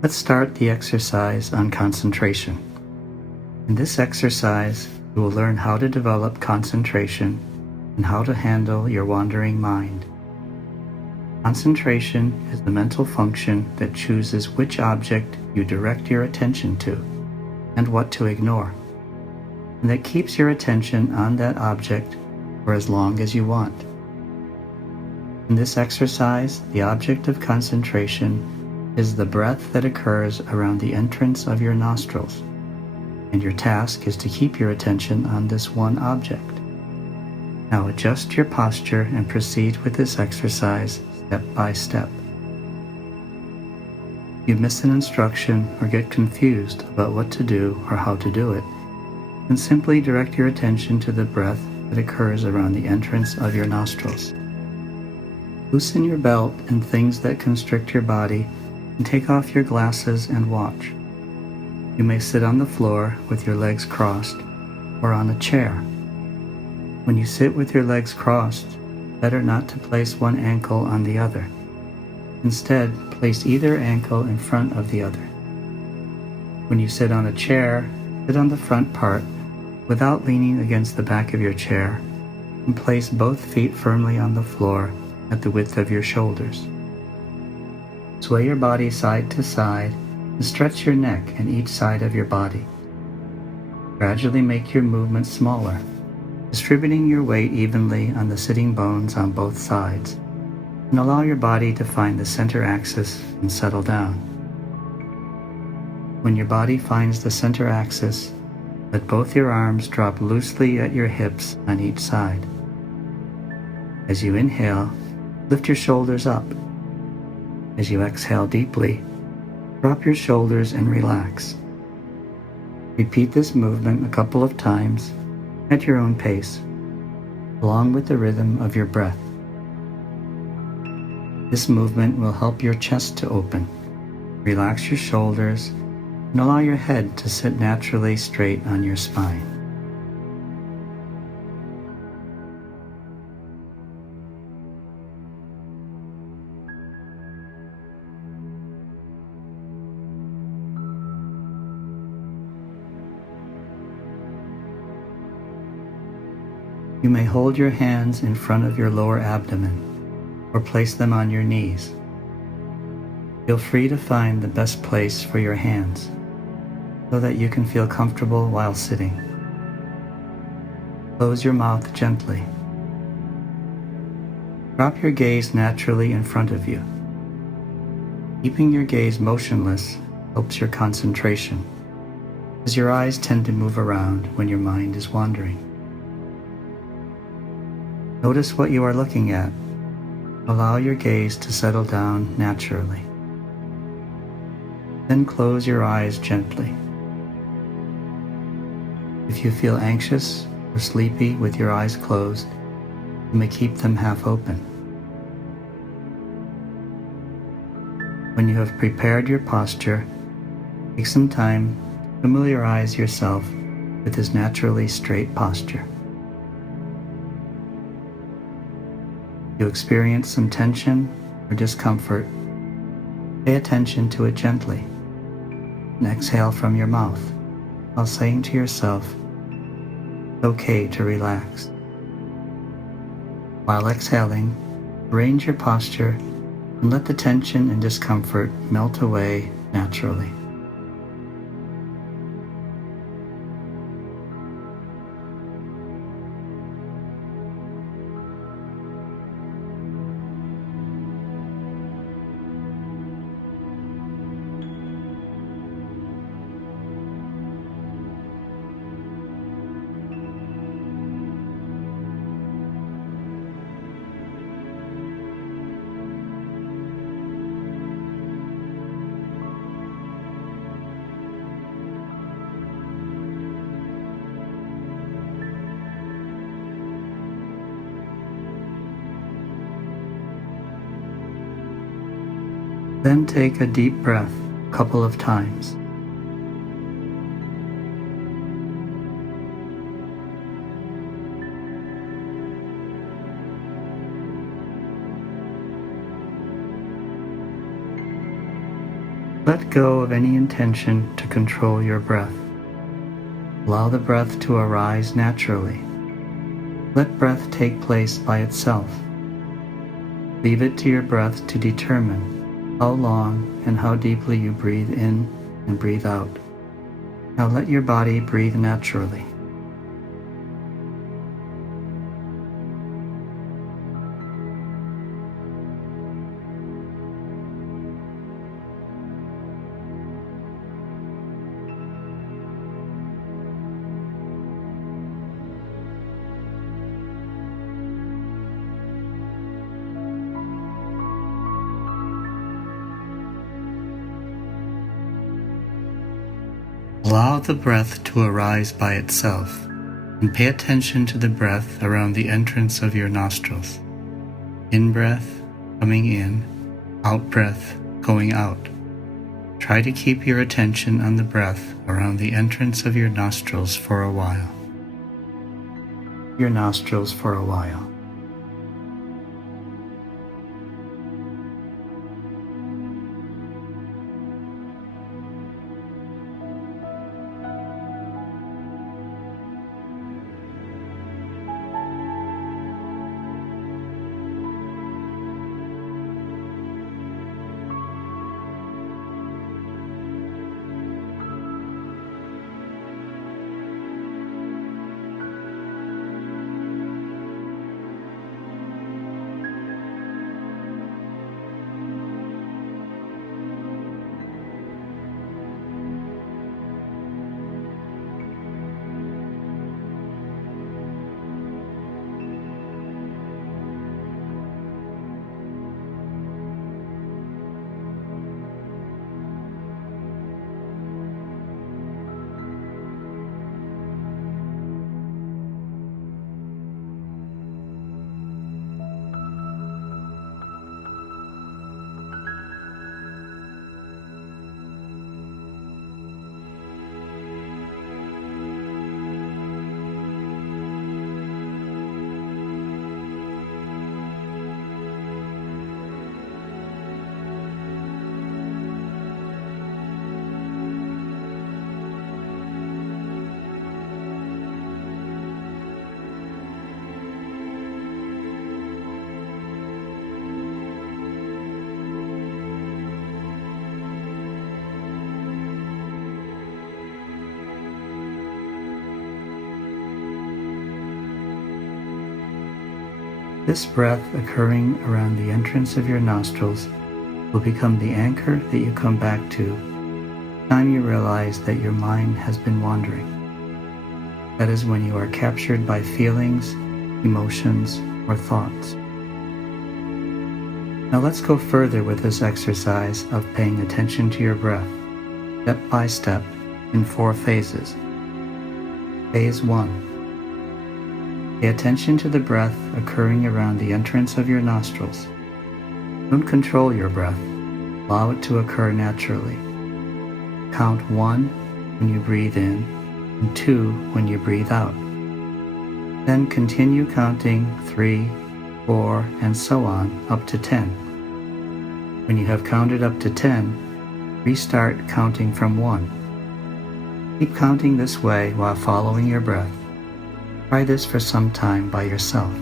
Let's start the exercise on concentration. In this exercise, you will learn how to develop concentration and how to handle your wandering mind. Concentration is the mental function that chooses which object you direct your attention to and what to ignore, and that keeps your attention on that object for as long as you want. In this exercise, the object of concentration is the breath that occurs around the entrance of your nostrils, and your task is to keep your attention on this one object. Now adjust your posture and proceed with this exercise step by step. If you miss an instruction or get confused about what to do or how to do it, then simply direct your attention to the breath that occurs around the entrance of your nostrils. Loosen your belt and things that constrict your body, and take off your glasses and watch. You may sit on the floor with your legs crossed or on a chair. When you sit with your legs crossed, better not to place one ankle on the other. Instead, place either ankle in front of the other. When you sit on a chair, sit on the front part without leaning against the back of your chair, and place both feet firmly on the floor at the width of your shoulders. Sway your body side to side and stretch your neck and each side of your body. Gradually make your movement smaller, distributing your weight evenly on the sitting bones on both sides, and allow your body to find the center axis and settle down. When your body finds the center axis, let both your arms drop loosely at your hips on each side. As you inhale, lift your shoulders up. As you exhale deeply, drop your shoulders and relax. Repeat this movement a couple of times at your own pace, along with the rhythm of your breath. This movement will help your chest to open, relax your shoulders, and allow your head to sit naturally straight on your spine. You may hold your hands in front of your lower abdomen or place them on your knees. Feel free to find the best place for your hands so that you can feel comfortable while sitting. Close your mouth gently. Drop your gaze naturally in front of you. Keeping your gaze motionless helps your concentration, as your eyes tend to move around when your mind is wandering. Notice what you are looking at. Allow your gaze to settle down naturally. Then close your eyes gently. If you feel anxious or sleepy with your eyes closed, you may keep them half open. When you have prepared your posture, take some time to familiarize yourself with this naturally straight posture. If you experience some tension or discomfort, pay attention to it gently and exhale from your mouth while saying to yourself, "It's okay to relax." While exhaling, arrange your posture and let the tension and discomfort melt away naturally. Then take a deep breath a couple of times. Let go of any intention to control your breath. Allow the breath to arise naturally. Let breath take place by itself. Leave it to your breath to determine how long and how deeply you breathe in and breathe out. Now let your body breathe naturally. Allow the breath to arise by itself, and pay attention to the breath around the entrance of your nostrils. In-breath coming in, out-breath going out. Try to keep your attention on the breath around the entrance of your nostrils for a while. Your nostrils for a while. This breath occurring around the entrance of your nostrils will become the anchor that you come back to the time you realize that your mind has been wandering. That is when you are captured by feelings, emotions, or thoughts. Now let's go further with this exercise of paying attention to your breath, step by step, in 4 phases. Phase 1. Pay attention to the breath occurring around the entrance of your nostrils. Don't control your breath. Allow it to occur naturally. Count 1 when you breathe in and 2 when you breathe out. Then continue counting 3, 4, and so on up to 10. When you have counted up to 10, restart counting from 1. Keep counting this way while following your breath. Try this for some time by yourself.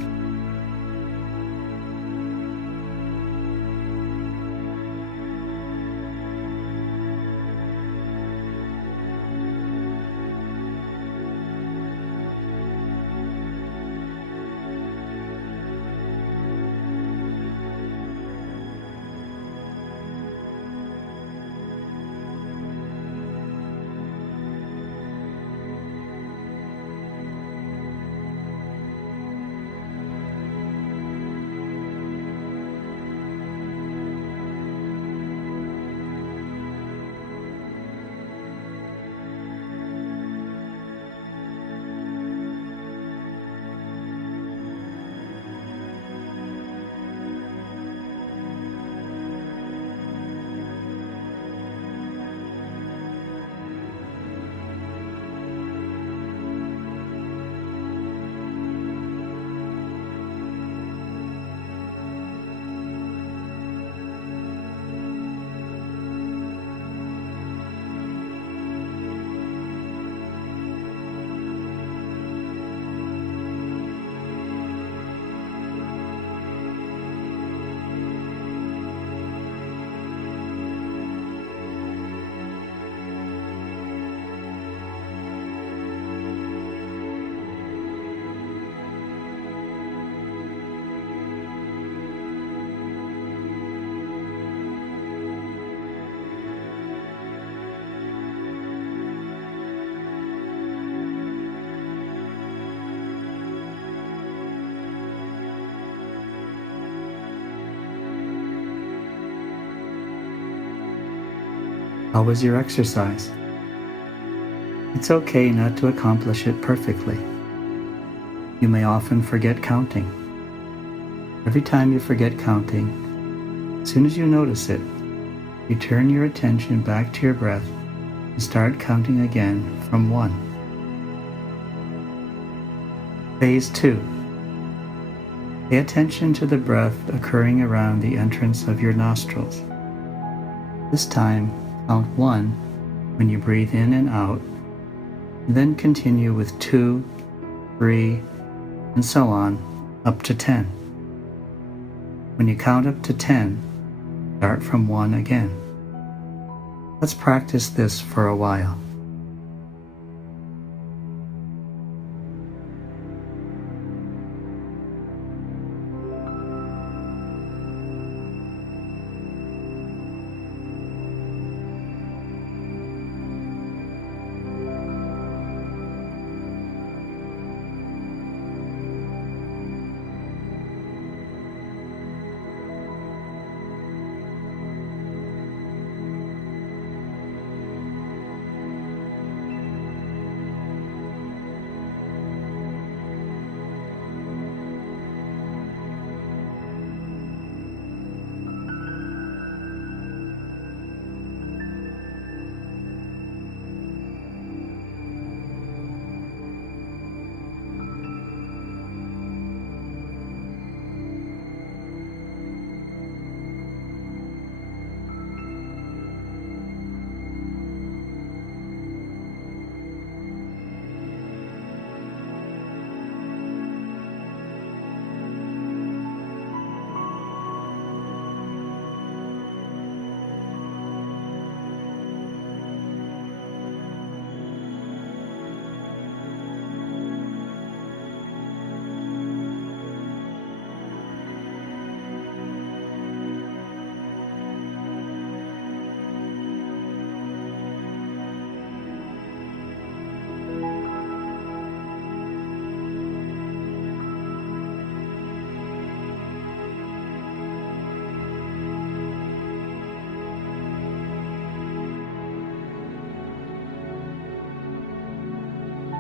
How was your exercise? It's okay not to accomplish it perfectly. You may often forget counting. Every time you forget counting, as soon as you notice it, you turn your attention back to your breath and start counting again from 1. Phase 2. Pay attention to the breath occurring around the entrance of your nostrils. This time, count 1 when you breathe in and out, and then continue with 2, 3, and so on up to 10. When you count up to 10, start from 1 again. Let's practice this for a while.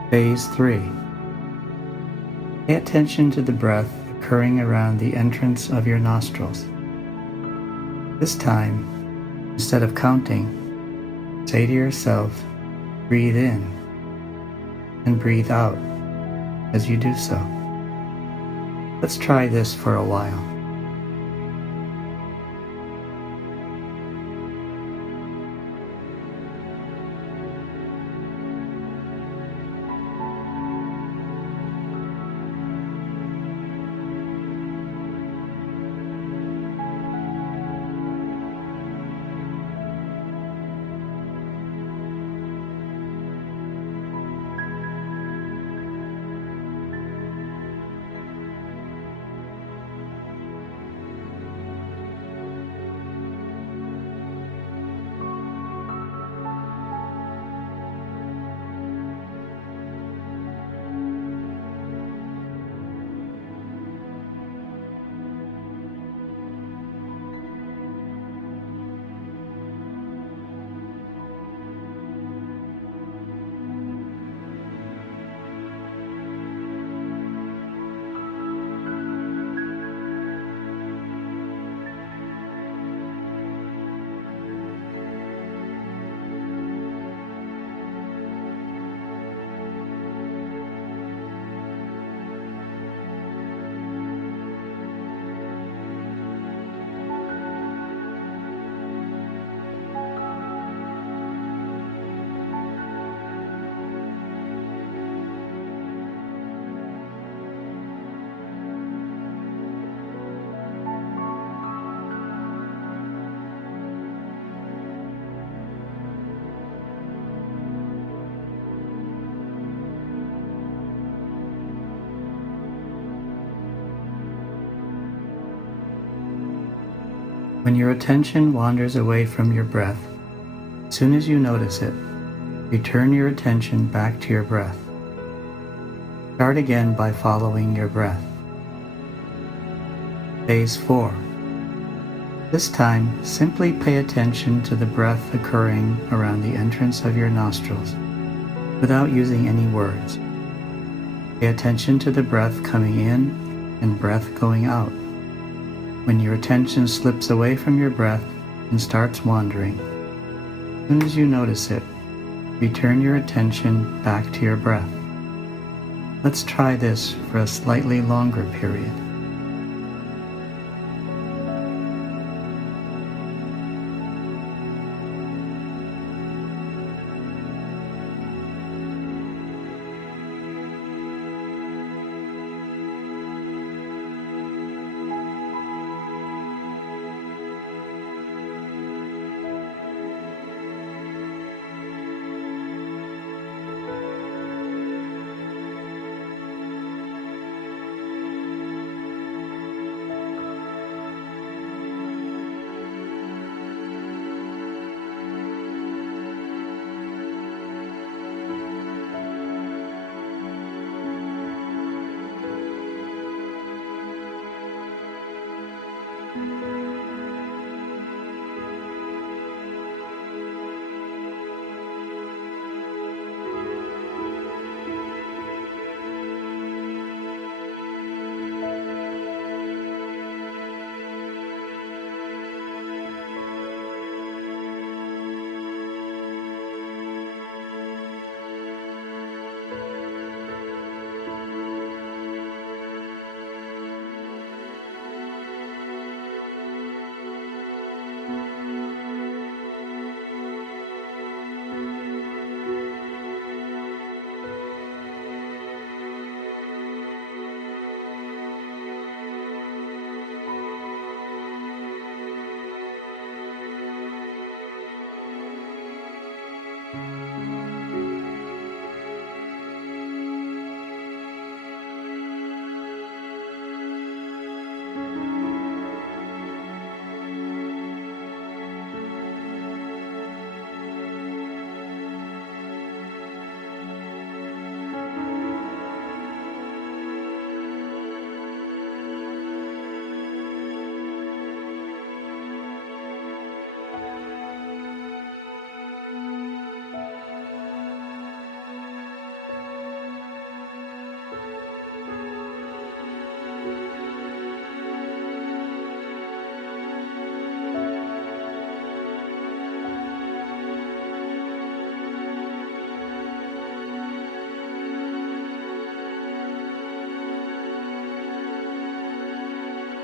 Phase 3. Pay attention to the breath occurring around the entrance of your nostrils. This time, instead of counting, say to yourself, breathe in, and breathe out as you do so. Let's try this for a while. When your attention wanders away from your breath, as soon as you notice it, return your attention back to your breath. Start again by following your breath. Phase 4. This time, simply pay attention to the breath occurring around the entrance of your nostrils, without using any words. Pay attention to the breath coming in and breath going out. When your attention slips away from your breath and starts wandering, as soon as you notice it, return your attention back to your breath. Let's try this for a slightly longer period.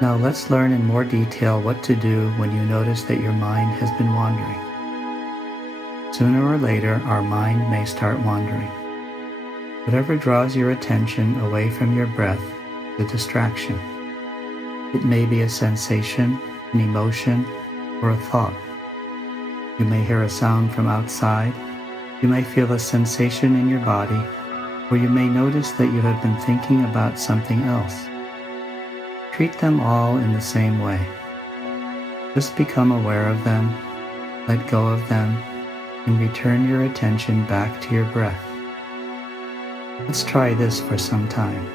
Now let's learn in more detail what to do when you notice that your mind has been wandering. Sooner or later, our mind may start wandering. Whatever draws your attention away from your breath is a distraction. It may be a sensation, an emotion, or a thought. You may hear a sound from outside, you may feel a sensation in your body, or you may notice that you have been thinking about something else. Treat them all in the same way. Just become aware of them, let go of them, and return your attention back to your breath. Let's try this for some time.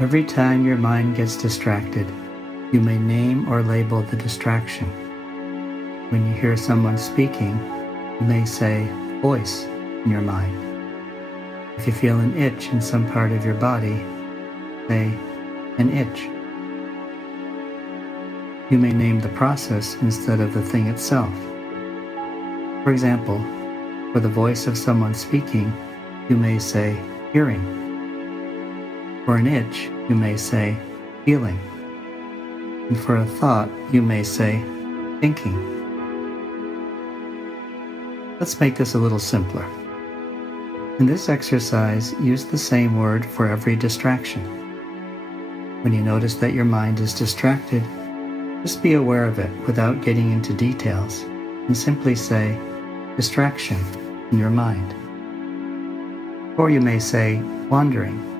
Every time your mind gets distracted, you may name or label the distraction. When you hear someone speaking, you may say voice in your mind. If you feel an itch in some part of your body, say an itch. You may name the process instead of the thing itself. For example, for the voice of someone speaking, you may say hearing. For an itch, you may say feeling. And for a thought, you may say thinking. Let's make this a little simpler. In this exercise, use the same word for every distraction. When you notice that your mind is distracted, just be aware of it without getting into details and simply say distraction in your mind. Or you may say wandering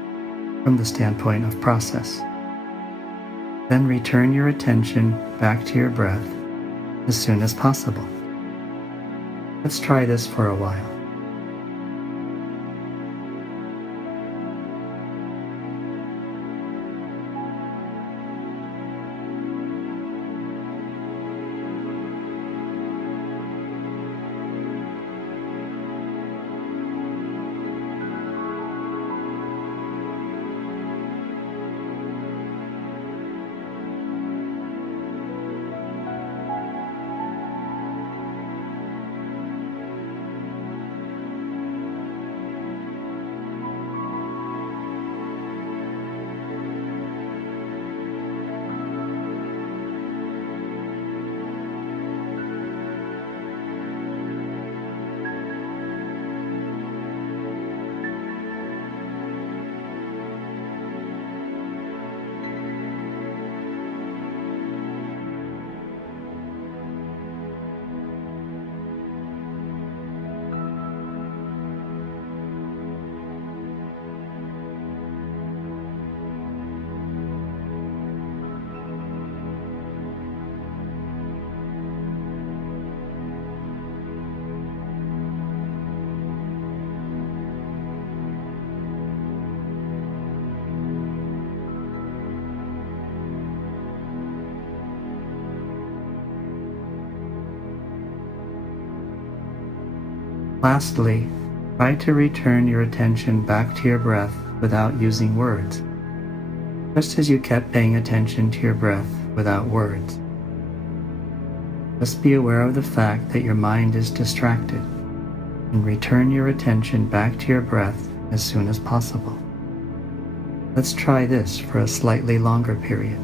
from the standpoint of process. Then return your attention back to your breath as soon as possible. Let's try this for a while. Lastly, try to return your attention back to your breath without using words, just as you kept paying attention to your breath without words. Just be aware of the fact that your mind is distracted and return your attention back to your breath as soon as possible. Let's try this for a slightly longer period.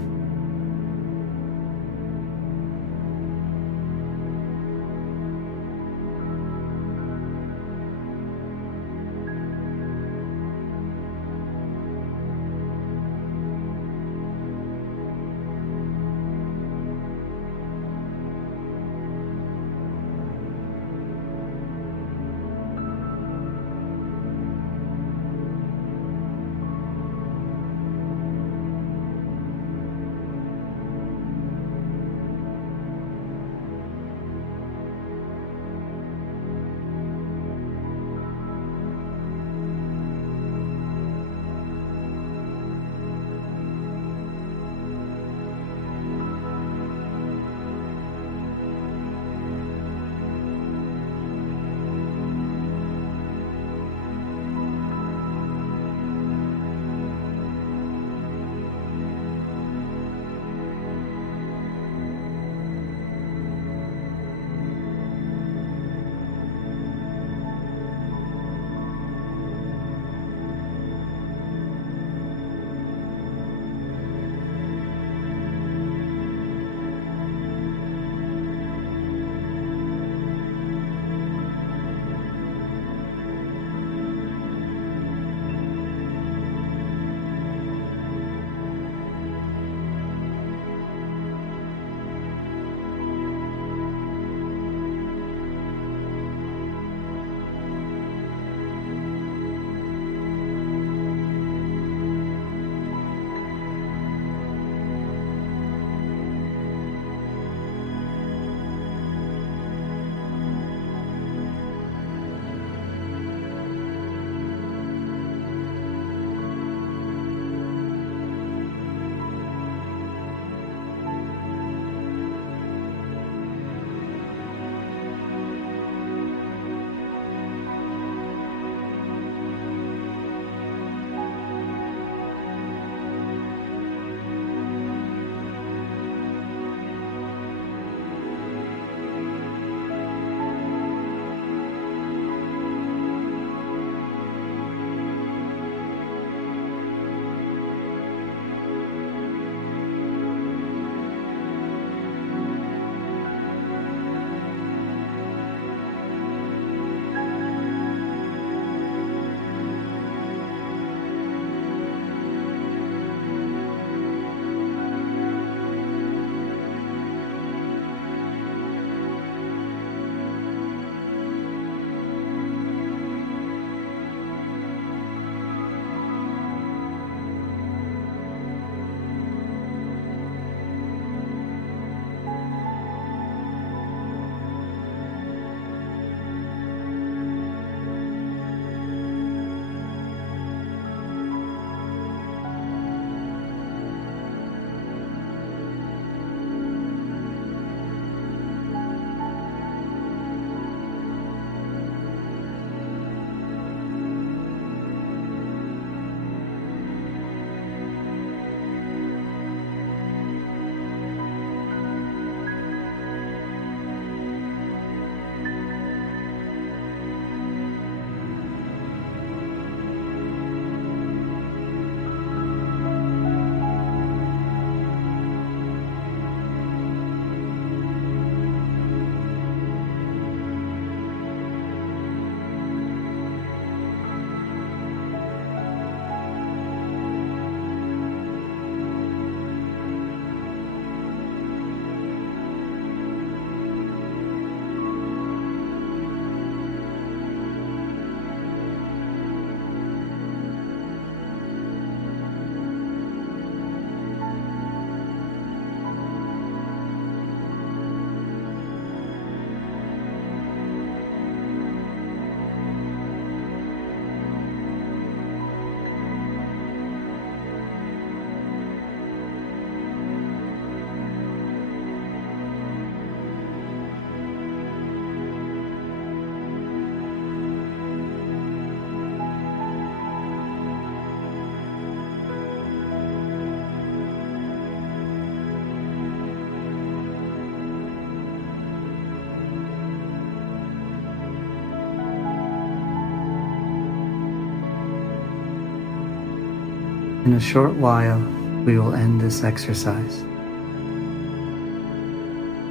In a short while, we will end this exercise.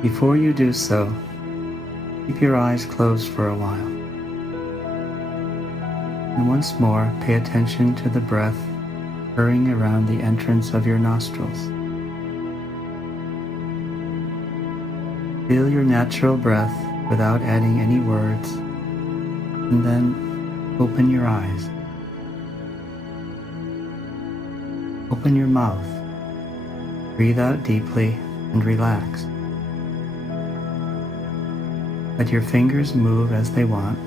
Before you do so, keep your eyes closed for a while. And once more, pay attention to the breath occurring around the entrance of your nostrils. Feel your natural breath without adding any words, and then open your eyes. Open your mouth. Breathe out deeply and relax. Let your fingers move as they want.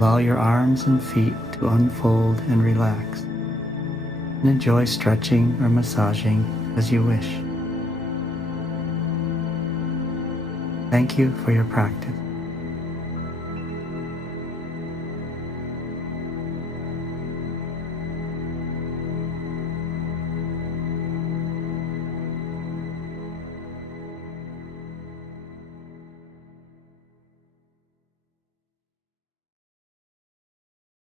Allow your arms and feet to unfold and relax. And enjoy stretching or massaging as you wish. Thank you for your practice.